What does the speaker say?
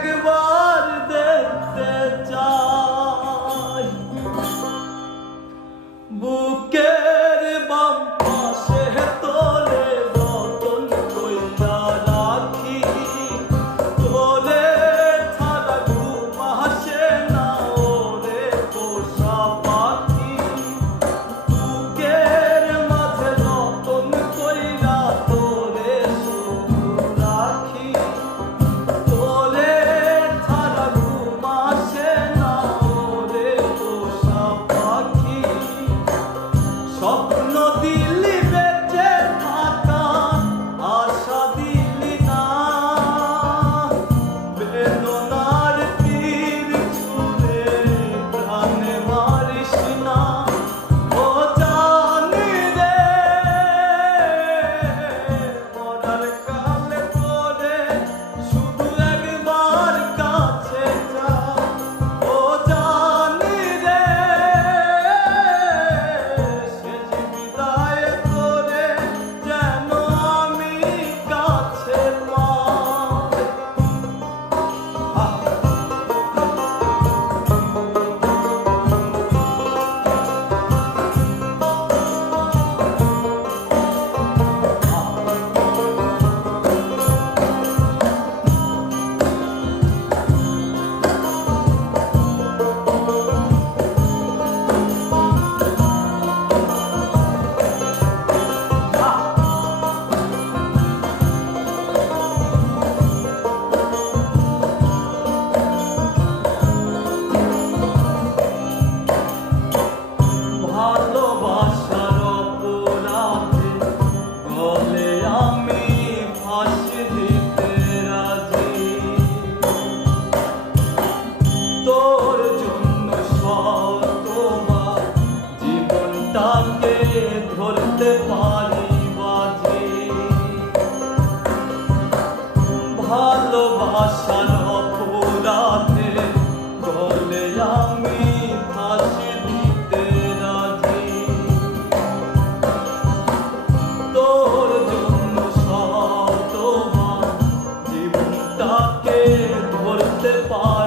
একবার দেখতে চাই। বুকের বাম পাশে তোরে যতন কইরা রাখি, তোরে ছাড়া ঘুম আসে না ওরে পোষা পাখি। বুকের মাঝে যতন কইরা তোরে শুধু রাখি, তোরে ছাড়া ঘুম আসে না ওরে পোষা পাখি। স্বপ্ন দিলি বেঁচে থাকা, আশা দিলি না, বেদনার তীর ছুঁড়ে প্রাণে মারিস না। ও জানি রে মরার কালে তোরে শুধু একবার কাছে যা। ও জানি রে শেষ বিদায় তোরে যেন আমি কাছে পাই। ভালোবাসার অপরাধে গলে আমি ফাঁসি দিতে রাজি। তোর জন্য শতবার জীবনটাকে ধরতে পারি বাজি। ভালোবাসার অপরাধে গলে আমি ফাঁসি দিতে রাজি। তোর জন্য শতবার জীবনটাকে ধরতে পারি।